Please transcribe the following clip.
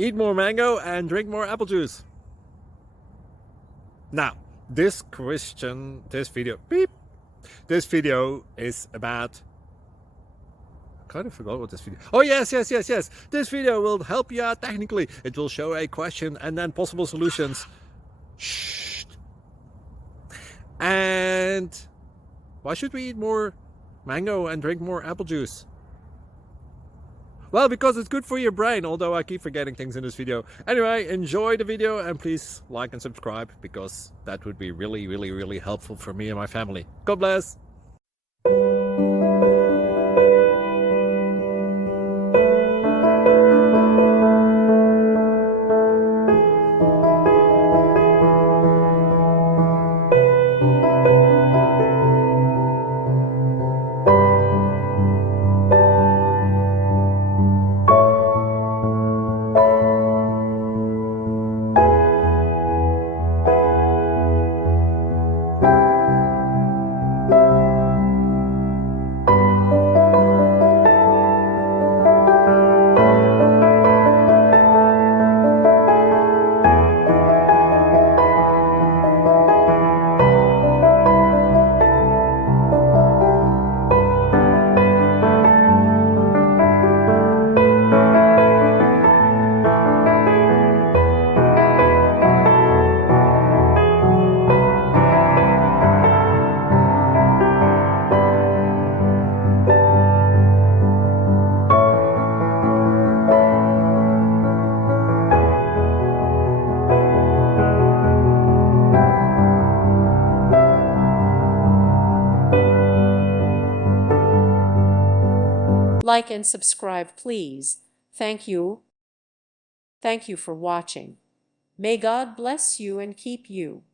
Eat more mango and drink more apple juice. Now, this video is about... I kind of forgot what this video... Oh, yes. This video will help you out technically. It will show a question and then possible solutions. Shh. And why should we eat more mango and drink more apple juice? Well, because it's good for your brain, although I keep forgetting things in this video. Anyway, enjoy the video and please like and subscribe, because that would be really helpful for me and my family. God bless! Like and subscribe, please. Thank you. Thank you for watching. May God bless you and keep you.